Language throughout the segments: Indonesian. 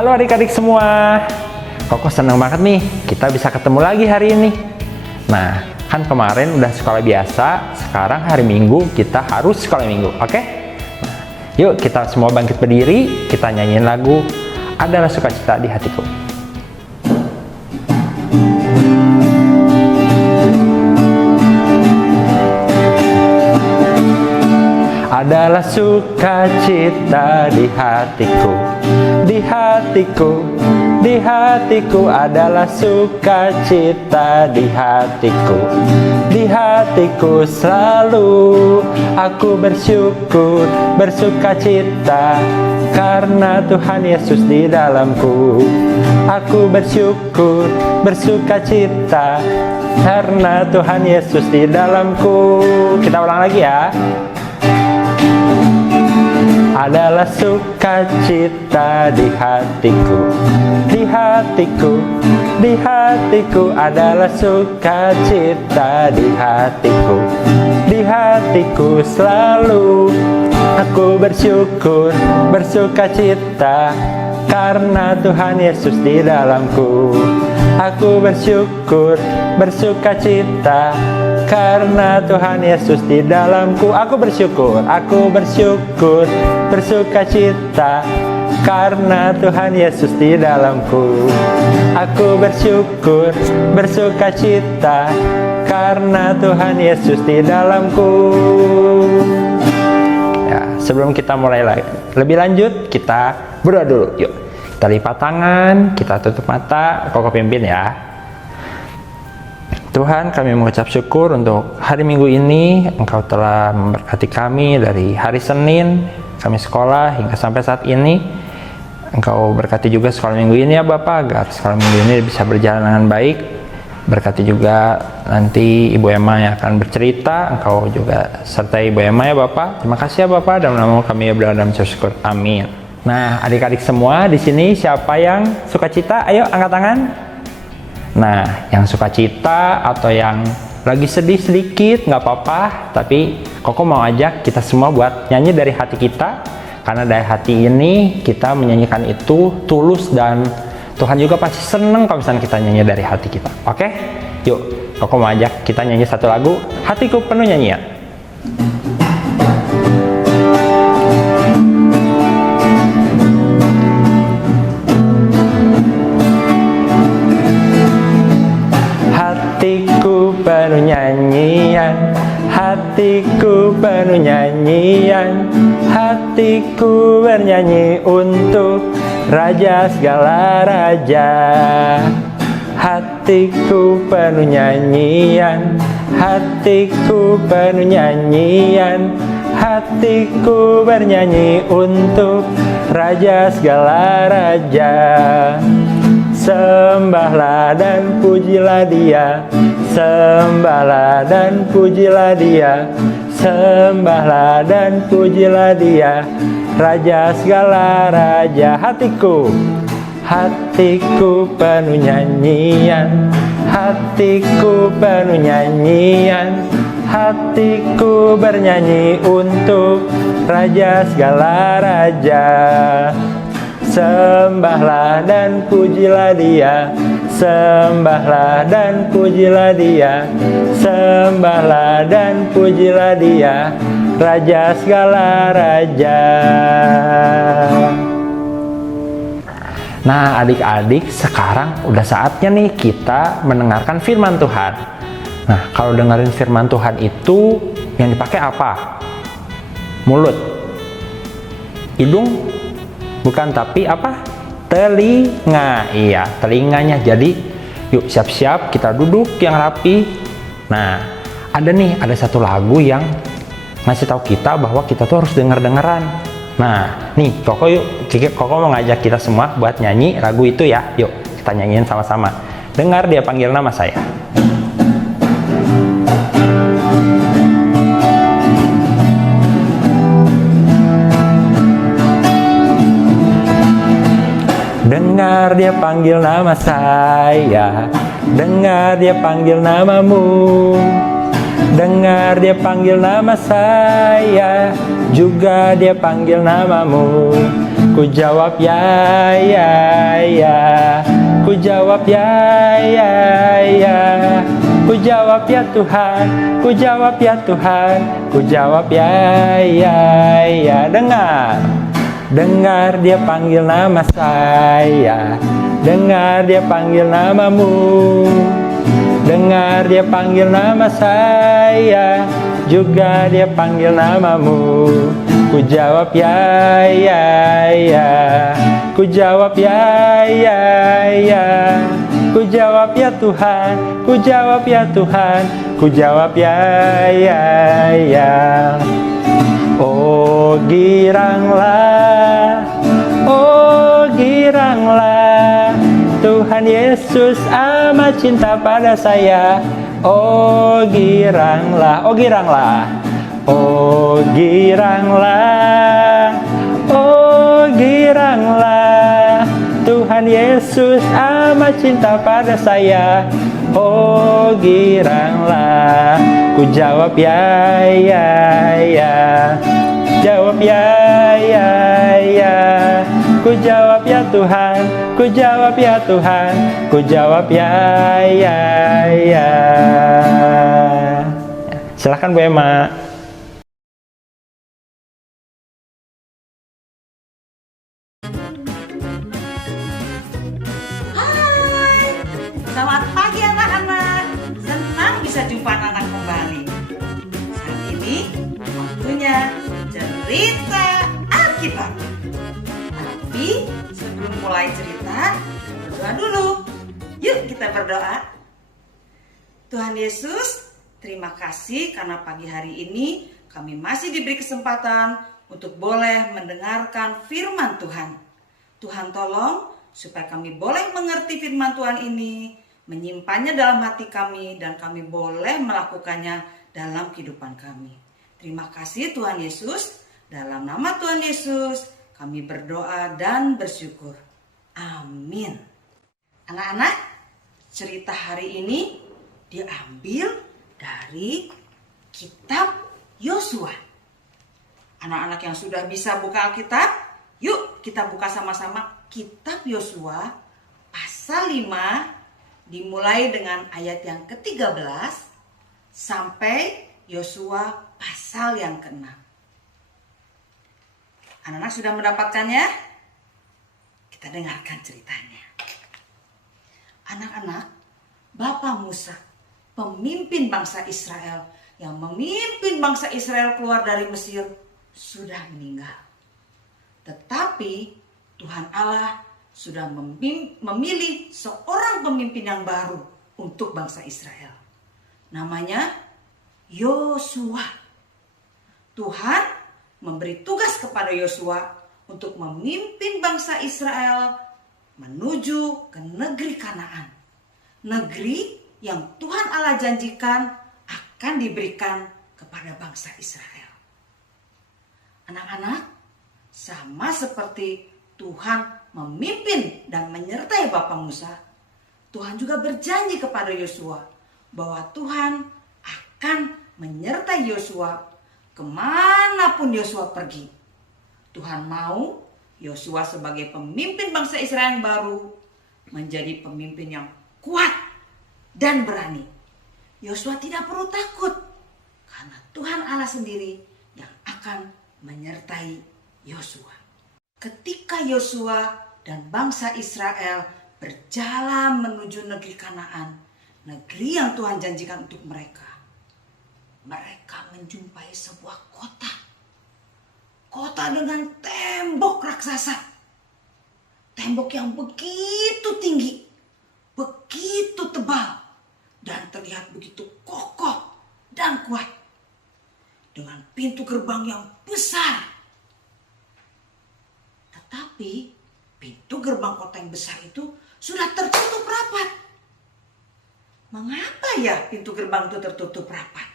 Halo adik-adik semua. Koko senang banget nih kita bisa ketemu lagi hari ini. Nah, kan kemarin udah sekolah biasa, sekarang hari Minggu kita harus sekolah Minggu, oke? Nah, yuk kita semua bangkit berdiri, kita nyanyiin lagu Adalah Sukacita di Hatiku. Adalah sukacita di hatiku, di hatiku, di hatiku. Adalah sukacita di hatiku, di hatiku. Selalu aku bersyukur, bersukacita karena Tuhan Yesus di dalamku. Aku bersyukur, bersukacita karena Tuhan Yesus di dalamku. Kita ulang lagi ya. Adalah sukacita di hatiku, di hatiku, di hatiku. Adalah sukacita di hatiku, di hatiku. Selalu aku bersyukur, bersukacita karena Tuhan Yesus di dalamku. Aku bersyukur, bersukacita karena Tuhan Yesus di dalamku. Aku bersyukur, bersukacita karena Tuhan Yesus di dalamku. Aku bersyukur, bersukacita karena Tuhan Yesus di dalamku. Ya, sebelum kita mulai lebih lanjut, kita berdoa dulu. Yuk, kita lipat tangan, kita tutup mata, Koko pimpin ya. Tuhan, kami mengucap syukur untuk hari Minggu ini. Engkau telah memberkati kami dari hari Senin kami sekolah hingga sampai saat ini. Engkau berkati juga sekolah Minggu ini ya Bapak, agar sekolah Minggu ini bisa berjalan dengan baik. Berkati juga nanti Ibu Emma yang akan bercerita. Engkau juga sertai Ibu Emma ya Bapak. Terima kasih ya Bapak, dalam nama kami berdoa dan bersyukur. Amin. Nah, adik-adik semua di sini siapa yang sukacita? Ayo angkat tangan. Nah, yang sukacita atau yang lagi sedih sedikit nggak apa-apa, tapi Koko mau ajak kita semua buat nyanyi dari hati kita, karena dari hati ini kita menyanyikan itu tulus dan Tuhan juga pasti seneng kalau misalnya kita nyanyi dari hati kita. Oke? Yuk, Koko mau ajak kita nyanyi satu lagu, Hatiku Penuh Nyanyian. Hatiku penuh nyanyian, hatiku penuh nyanyian, hatiku bernyanyi untuk Raja segala raja. Hatiku penuh nyanyian, hatiku penuh nyanyian, hatiku bernyanyi untuk Raja segala raja. Sembahlah dan pujilah Dia, sembahlah dan pujilah Dia, sembahlah dan pujilah Dia, Raja segala raja. Hatiku, hatiku penuh nyanyian, hatiku penuh nyanyian, hatiku bernyanyi untuk Raja segala raja. Sembahlah dan pujilah Dia, sembahlah dan pujilah Dia, sembahlah dan pujilah Dia, Raja segala raja. Nah, adik-adik, sekarang udah saatnya nih kita mendengarkan firman Tuhan. Nah, kalau dengerin firman Tuhan itu yang dipakai apa? Mulut, hidung, bukan, tapi apa? Telinga. Iya, telinganya. Jadi yuk siap-siap kita duduk yang rapi. Nah, ada satu lagu yang ngasih tahu kita bahwa kita tuh harus denger-dengeran. Nah, nih Koko mau ngajak kita semua buat nyanyi lagu itu ya. Yuk kita nyanyiin sama-sama. Dengar Dia Panggil Nama Saya. Dengar Dia panggil nama saya, dengar Dia panggil namamu, dengar Dia panggil nama saya, juga Dia panggil namamu. Ku Ku jawab ya, ya, ya. Ku jawab ya, ya, ya. Ku jawab ya Tuhan, ku jawab ya Tuhan, ku jawab ya, ya, ya. Dengar, dengar dia panggil nama saya, dengar dia panggil namamu, dengar dia panggil nama saya, juga dia panggil namamu. Ku jawab ya, ya, ya. Ku jawab ya, ya, ya. Ku jawab ya Tuhan, ku jawab ya Tuhan, ku jawab ya, ya, ya. Oh giranglah, oh giranglah, Tuhan Yesus amat cinta pada saya. Oh giranglah, oh giranglah, oh giranglah, oh giranglah, Tuhan Yesus amat cinta pada saya. Oh giranglah, ku jawab ya, ya, ya. Jawab ya, ya, ya. Ku jawab ya Tuhan, ku jawab ya Tuhan, ku jawab ya, ya, ya. Silakan Bu Emma. Selamat pagi anak-anak. Senang bisa jumpa anak-anak kembali. Saat ini waktunya cerita Alkitab. Tapi sebelum mulai cerita, berdoa dulu. Yuk kita berdoa. Tuhan Yesus, terima kasih karena pagi hari ini kami masih diberi kesempatan untuk boleh mendengarkan firman Tuhan. Tuhan tolong supaya kami boleh mengerti firman Tuhan ini, menyimpannya dalam hati kami, dan kami boleh melakukannya dalam kehidupan kami. Terima kasih Tuhan Yesus. Dalam nama Tuhan Yesus kami berdoa dan bersyukur. Amin. Anak-anak, cerita hari ini diambil dari kitab Yosua. Anak-anak yang sudah bisa buka Alkitab, yuk kita buka sama-sama kitab Yosua pasal 5, dimulai dengan ayat yang ke-13 sampai Yosua pasal yang ke-6. Anak-anak sudah mendapatkannya? Kita dengarkan ceritanya. Anak-anak, Bapak Musa, pemimpin bangsa Israel yang memimpin bangsa Israel keluar dari Mesir, sudah meninggal. Tetapi Tuhan Allah sudah memilih seorang pemimpin yang baru untuk bangsa Israel. Namanya Yosua. Tuhan memberi tugas kepada Yosua untuk memimpin bangsa Israel menuju ke negeri Kanaan. Negeri yang Tuhan Allah janjikan akan diberikan kepada bangsa Israel. Anak-anak, sama seperti Tuhan memimpin dan menyertai Bapak Musa, Tuhan juga berjanji kepada Yosua bahwa Tuhan akan menyertai Yosua kemanapun Yosua pergi. Tuhan mau Yosua sebagai pemimpin bangsa Israel yang baru menjadi pemimpin yang kuat dan berani. Yosua tidak perlu takut karena Tuhan Allah sendiri yang akan menyertai Yosua. Ketika Yosua dan bangsa Israel berjalan menuju negeri Kanaan, negeri yang Tuhan janjikan untuk mereka, mereka menjumpai sebuah kota. Kota dengan tembok raksasa. Tembok yang begitu tinggi, begitu tebal, dan terlihat begitu kokoh dan kuat. Dengan pintu gerbang yang besar. Tetapi pintu gerbang kota yang besar itu sudah tertutup rapat. Mengapa ya pintu gerbang itu tertutup rapat?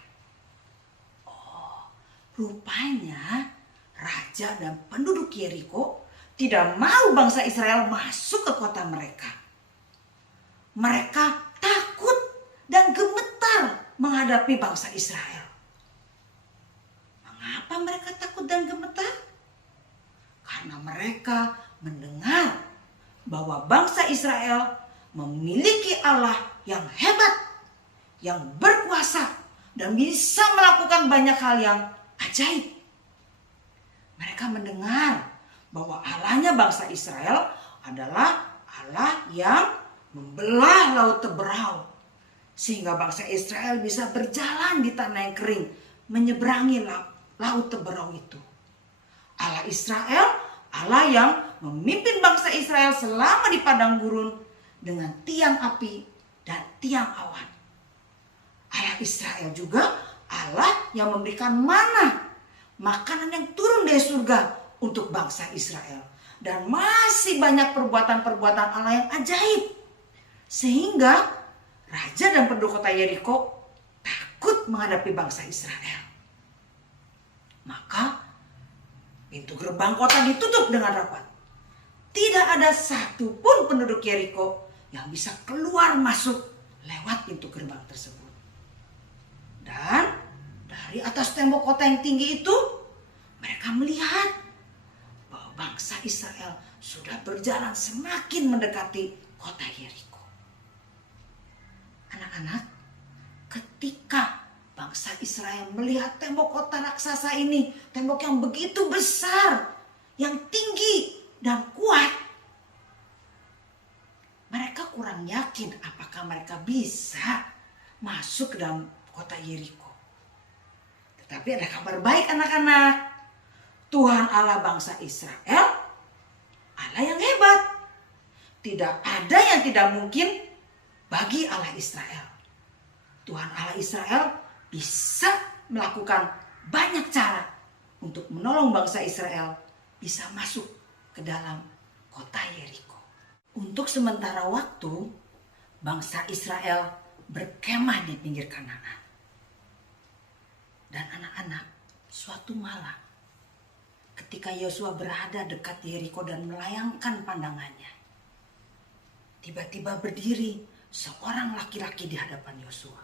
Oh, rupanya raja dan penduduk Yeriko tidak mau bangsa Israel masuk ke kota mereka. Mereka takut dan gemetar menghadapi bangsa Israel. Mengapa mereka takut dan gemetar? Karena mereka mendengar bahwa bangsa Israel memiliki Allah yang hebat, yang berkuasa, dan bisa melakukan banyak hal yang ajaib. Mereka mendengar bahwa Allahnya bangsa Israel adalah Allah yang membelah laut Teberau, sehingga bangsa Israel bisa berjalan di tanah yang kering, menyeberangi laut Teberau itu. Allah Israel, Allah yang memimpin bangsa Israel selama di padang gurun dengan tiang api dan tiang awan. Allah Israel juga Allah yang memberikan mana, makanan yang turun dari surga untuk bangsa Israel. Dan masih banyak perbuatan-perbuatan Allah yang ajaib, sehingga raja dan penduduk kota Yeriko takut menghadapi bangsa Israel. Maka pintu gerbang kota ditutup dengan rapat. Tidak ada satupun penduduk Yeriko yang bisa keluar masuk lewat pintu gerbang tersebut. Dan dari atas tembok kota yang tinggi itu, mereka melihat bahwa bangsa Israel sudah berjalan semakin mendekati kota Yeriko. Anak-anak, ketika bangsa Israel melihat tembok kota raksasa ini, tembok yang begitu besar, yang tinggi dan kuat, mereka kurang yakin apakah mereka bisa masuk ke dalam kota Yeriko. Tetapi ada kabar baik anak-anak. Tuhan Allah bangsa Israel, Allah yang hebat. Tidak ada yang tidak mungkin bagi Allah Israel. Tuhan Allah Israel bisa melakukan banyak cara untuk menolong bangsa Israel bisa masuk ke dalam kota Yeriko. Untuk sementara waktu, bangsa Israel berkemah di pinggir Kanaan. Dan anak-anak, suatu malam, ketika Yosua berada dekat Yeriko dan melayangkan pandangannya, tiba-tiba berdiri seorang laki-laki di hadapan Yosua.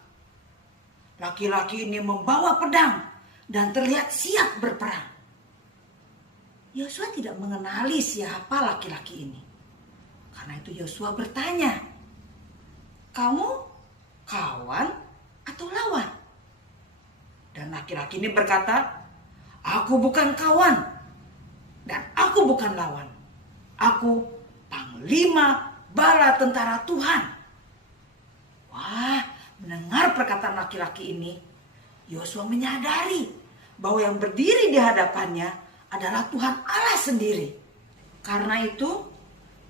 Laki-laki ini membawa pedang dan terlihat siap berperang. Yosua tidak mengenali siapa laki-laki ini. Karena itu Yosua bertanya, "Kamu kawan atau lawan?" Dan laki-laki ini berkata, "Aku bukan kawan dan aku bukan lawan. Aku panglima bala tentara Tuhan." Wah, mendengar perkataan laki-laki ini, Yosua menyadari bahwa yang berdiri di hadapannya adalah Tuhan Allah sendiri. Karena itu,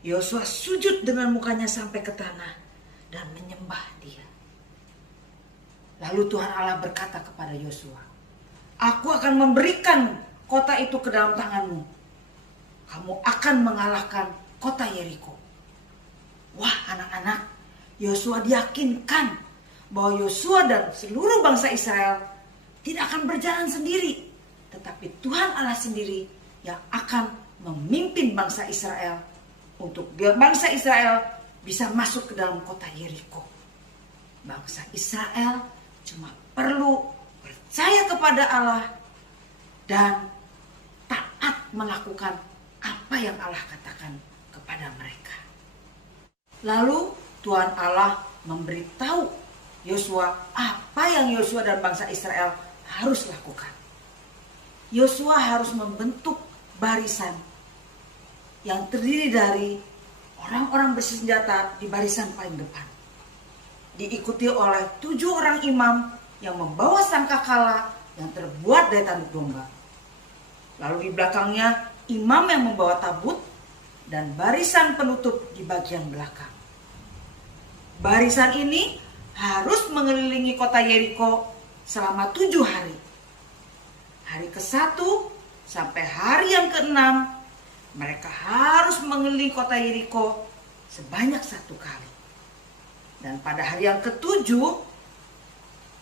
Yosua sujud dengan mukanya sampai ke tanah dan menyembah Dia. Lalu Tuhan Allah berkata kepada Yosua, "Aku akan memberikan kota itu ke dalam tanganmu. Kamu akan mengalahkan kota Yeriko." Wah, anak-anak, Yosua diyakinkan bahwa Yosua dan seluruh bangsa Israel tidak akan berjalan sendiri, tetapi Tuhan Allah sendiri yang akan memimpin bangsa Israel untuk bangsa Israel bisa masuk ke dalam kota Yeriko. Bangsa Israel cuma perlu percaya kepada Allah dan taat melakukan apa yang Allah katakan kepada mereka. Lalu Tuhan Allah memberitahu Yosua apa yang Yosua dan bangsa Israel harus lakukan. Yosua harus membentuk barisan yang terdiri dari orang-orang bersenjata di barisan paling depan. Diikuti oleh 7 orang imam yang membawa sangkakala yang terbuat dari tanduk domba. Lalu di belakangnya imam yang membawa tabut dan barisan penutup di bagian belakang. Barisan ini harus mengelilingi kota Yeriko selama 7 hari. Hari ke-1 sampai hari yang ke-6 mereka harus mengelilingi kota Yeriko sebanyak 1 kali. Dan pada hari yang ke-7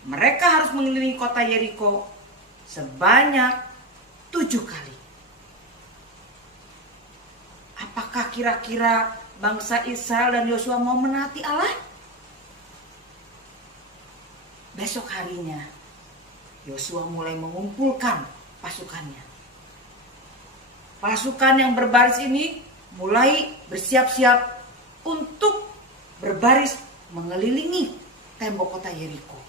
mereka harus mengelilingi kota Yeriko sebanyak 7 kali. Apakah kira-kira bangsa Israel dan Yosua mau menaati Allah? Besok harinya Yosua mulai mengumpulkan pasukannya. pasukan yang berbaris ini mulai bersiap-siap untuk berbaris mengelilingi tembok kota Yeriko.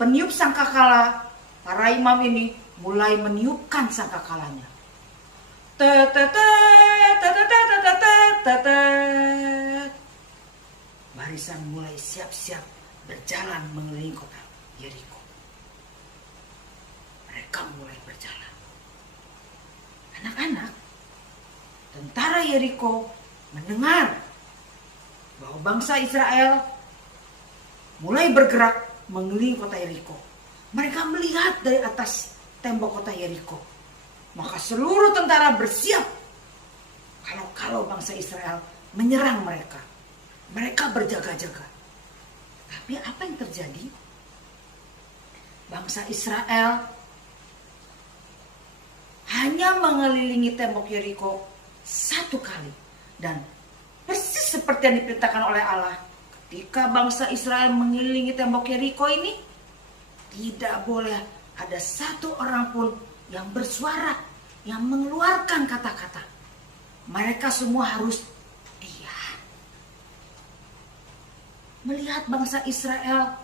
Peniup sangkakala, para imam ini mulai meniupkan sangkakalanya. Barisan mulai siap-siap berjalan mengelilingi kota Yeriko. Mereka mulai berjalan. Anak-anak, tentara Yeriko mendengar bahwa bangsa Israel mulai bergerak mengelilingi kota Yeriko. Mereka melihat dari atas tembok kota Yeriko. Maka seluruh tentara bersiap kalau bangsa Israel menyerang mereka. Mereka berjaga-jaga. Tapi apa yang terjadi? Bangsa Israel hanya mengelilingi tembok Yeriko satu kali. Dan persis seperti yang diperintahkan oleh Allah, ketika bangsa Israel mengelilingi tembok Yeriko ini, tidak boleh ada satu orang pun yang bersuara, yang mengeluarkan kata-kata. Mereka semua harus diam. Melihat bangsa Israel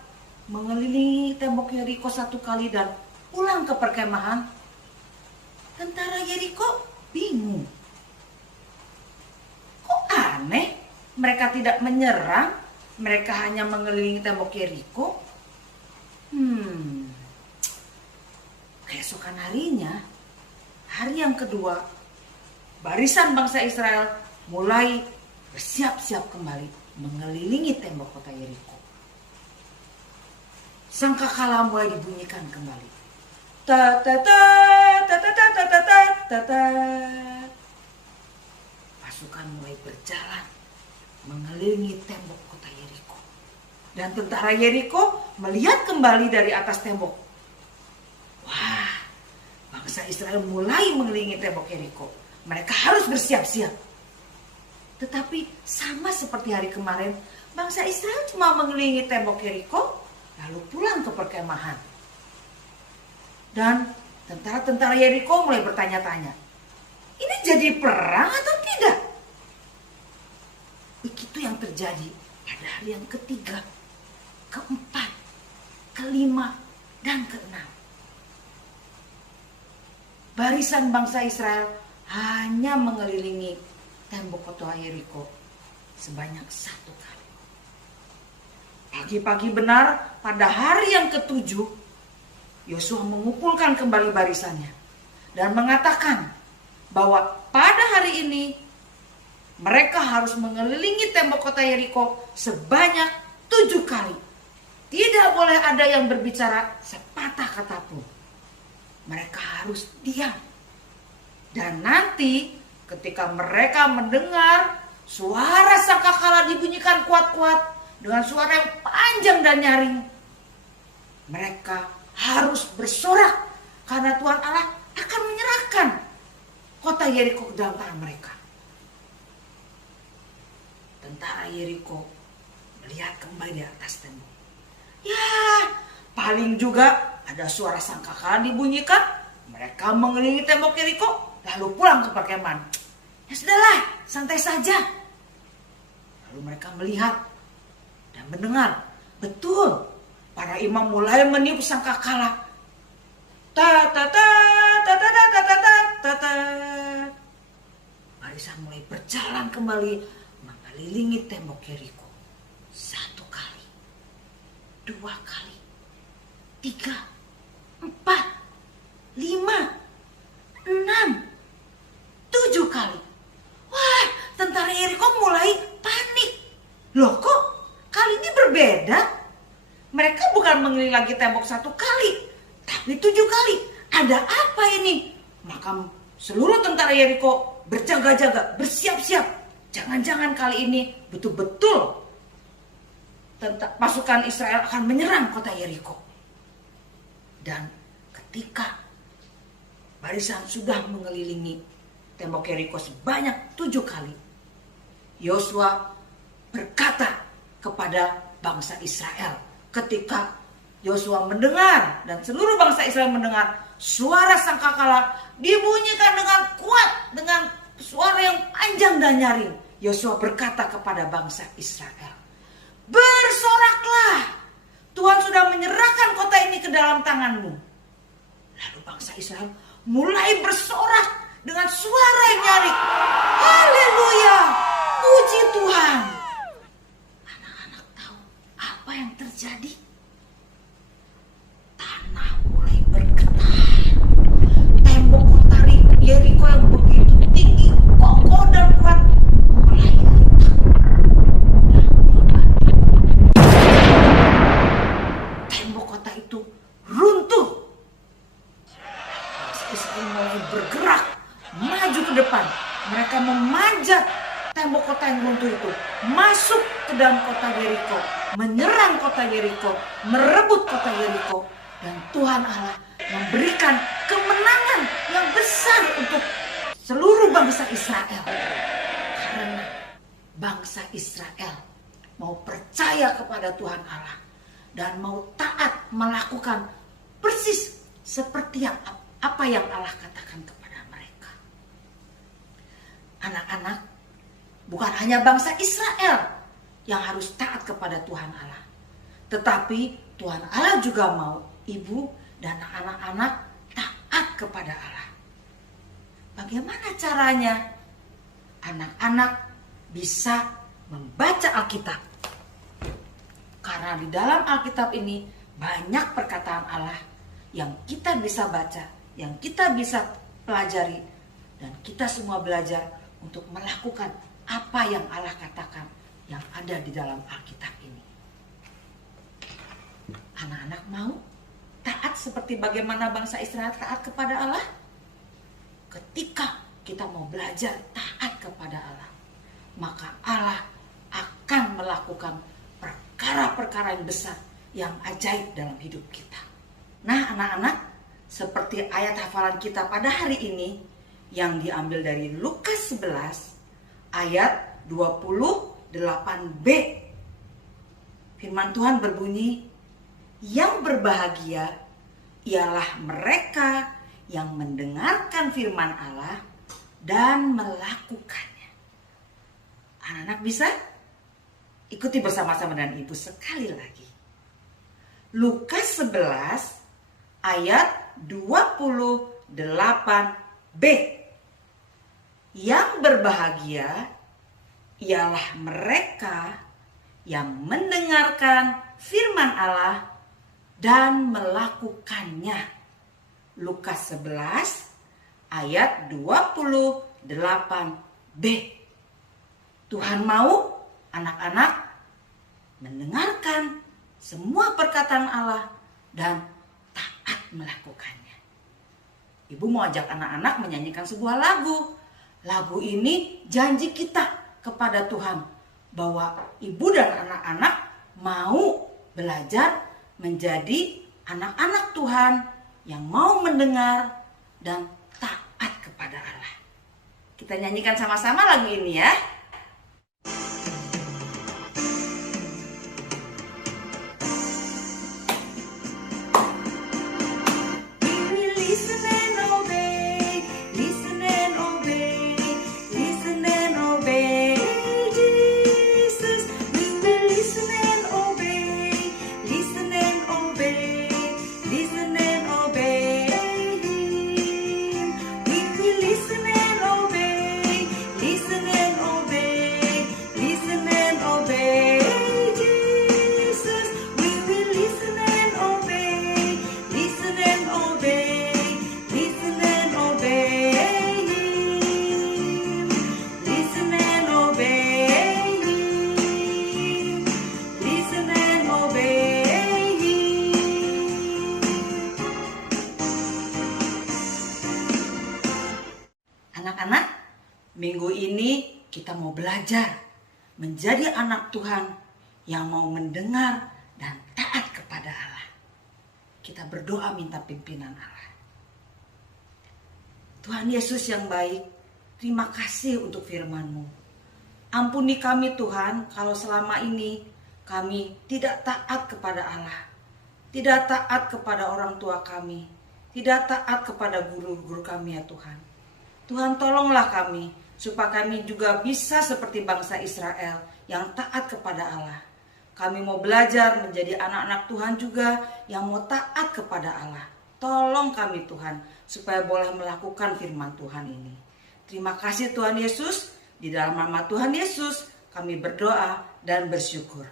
mengelilingi tembok Yeriko satu kali dan pulang ke perkemahan, tentara Yeriko bingung. Kok aneh, mereka tidak menyerang, mereka hanya mengelilingi tembok Yeriko. Keesokan harinya, hari yang kedua, barisan bangsa Israel mulai bersiap-siap kembali mengelilingi tembok kota Yeriko. Sangkakala mulai dibunyikan kembali. Pasukan mulai berjalan mengelilingi tembok kota Yeriko. Dan tentara Yeriko melihat kembali dari atas tembok. Wah, bangsa Israel mulai mengelilingi tembok Yeriko. Mereka harus bersiap-siap. Tetapi sama seperti hari kemarin, bangsa Israel cuma mengelilingi tembok Yeriko, lalu pulang ke perkemahan. Dan tentara-tentara Yeriko mulai bertanya-tanya, ini jadi perang atau tidak? Begitu yang terjadi pada hari yang ketiga, keempat, kelima, dan keenam. Barisan bangsa Israel hanya mengelilingi tembok kota Yeriko sebanyak satu kali. Pagi-pagi benar pada hari yang ketujuh, Yosua mengumpulkan kembali barisannya dan mengatakan bahwa pada hari ini mereka harus mengelilingi tembok kota Yeriko sebanyak 7 kali. Tidak boleh ada yang berbicara sepatah kata pun. Mereka harus diam. Dan nanti ketika mereka mendengar suara sangkakala dibunyikan kuat-kuat dengan suara yang panjang dan nyaring, mereka harus bersorak karena Tuhan Allah akan menyerahkan kota Yeriko ke dalam tangan mereka. Tentara Yeriko melihat kembali di atas tembok. Ya, paling juga ada suara sangkakala dibunyikan. Mereka mengelilingi tembok Yeriko lalu pulang ke perkemahan. Ya sudahlah, santai saja. Lalu mereka melihat dan mendengar. Betul, para imam mulai meniup sangkakala. Barisan mulai berjalan kembali mengelilingi tembok Yeriko. 1 kali, 2 kali, 3, 4, 5, 6, 7 kali. Wah, tentara Yeriko mulai panik. Loh kok kali ini berbeda? Mereka bukan mengelilingi lagi tembok 1 kali, tapi 7 kali. Ada apa ini? Maka seluruh tentara Yeriko berjaga-jaga, bersiap-siap. Jangan-jangan kali ini betul-betul pasukan Israel akan menyerang kota Yeriko. Dan ketika barisan sudah mengelilingi tembok Yeriko sebanyak 7 kali, Yosua berkata kepada bangsa Israel ketika Yosua mendengar dan seluruh bangsa Israel mendengar suara sangkakala dibunyikan dengan kuat, dengan suara yang panjang dan nyaring. Yosua berkata kepada bangsa Israel, "Bersoraklah, Tuhan sudah menyerahkan kota ini ke dalam tanganmu." Lalu bangsa Israel mulai bersorak dengan suara yang nyaring. Haleluya, puji Tuhan. Anak-anak tahu apa yang terjadi? Tanah mulai bergetar. Tembok kota Yeriko yang begitu tinggi, kokoh dan kuat mulai retak. Tembok kota itu runtuh. Israel mulai bergerak maju ke depan. Mereka memanjat tembok kota yang runtuh itu, masuk ke dalam kota Yeriko, menyerang kota Yeriko, merebut kota Yeriko, dan Tuhan Allah memberikan kemenangan yang besar untuk seluruh bangsa Israel. Karena bangsa Israel mau percaya kepada Tuhan Allah dan mau taat melakukan persis seperti apa yang Allah katakan kepada mereka. Anak-anak, bukan hanya bangsa Israel yang harus taat kepada Tuhan Allah, tetapi Tuhan Allah juga mau ibu dan anak-anak taat kepada Allah. Bagaimana caranya? Anak-anak bisa membaca Alkitab. Karena di dalam Alkitab ini banyak perkataan Allah yang kita bisa baca, yang kita bisa pelajari, dan kita semua belajar untuk melakukan apa yang Allah katakan yang ada di dalam Alkitab ini. Anak-anak mau taat seperti bagaimana bangsa Israel taat kepada Allah? Ketika kita mau belajar taat kepada Allah, maka Allah akan melakukan perkara-perkara yang besar, yang ajaib dalam hidup kita. Nah anak-anak, seperti ayat hafalan kita pada hari ini yang diambil dari Lukas 11 ayat 28b. Firman Tuhan berbunyi, "Yang berbahagia ialah mereka yang mendengarkan firman Allah dan melakukannya." Anak-anak bisa ikuti bersama-sama dengan ibu sekali lagi. Lukas 11 ayat 28b. Yang berbahagia ialah mereka yang mendengarkan firman Allah dan melakukannya. Lukas 11 ayat 28b. Tuhan mau anak-anak mendengarkan semua perkataan Allah dan taat melakukannya. Ibu mau ajak anak-anak menyanyikan sebuah lagu. Lagu ini janji kita kepada Tuhan bahwa ibu dan anak-anak mau belajar menjadi anak-anak Tuhan yang mau mendengar dan taat kepada Allah. Kita nyanyikan sama-sama lagu ini ya. Anak-anak, minggu ini kita mau belajar menjadi anak Tuhan yang mau mendengar dan taat kepada Allah. Kita berdoa minta pimpinan Allah. Tuhan Yesus yang baik, terima kasih untuk firman-Mu. Ampuni kami Tuhan kalau selama ini kami tidak taat kepada Allah. tidak taat kepada orang tua kami, tidak taat kepada guru-guru kami ya Tuhan. Tuhan tolonglah kami, supaya kami juga bisa seperti bangsa Israel yang taat kepada Allah. Kami mau belajar menjadi anak-anak Tuhan juga yang mau taat kepada Allah. Tolong kami Tuhan, supaya boleh melakukan firman Tuhan ini. Terima kasih Tuhan Yesus, di dalam nama Tuhan Yesus kami berdoa dan bersyukur.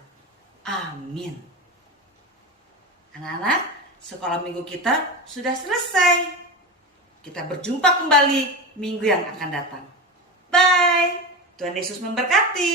Amin. Anak-anak, sekolah minggu kita sudah selesai. Kita berjumpa kembali minggu yang akan datang. Bye. Tuhan Yesus memberkati.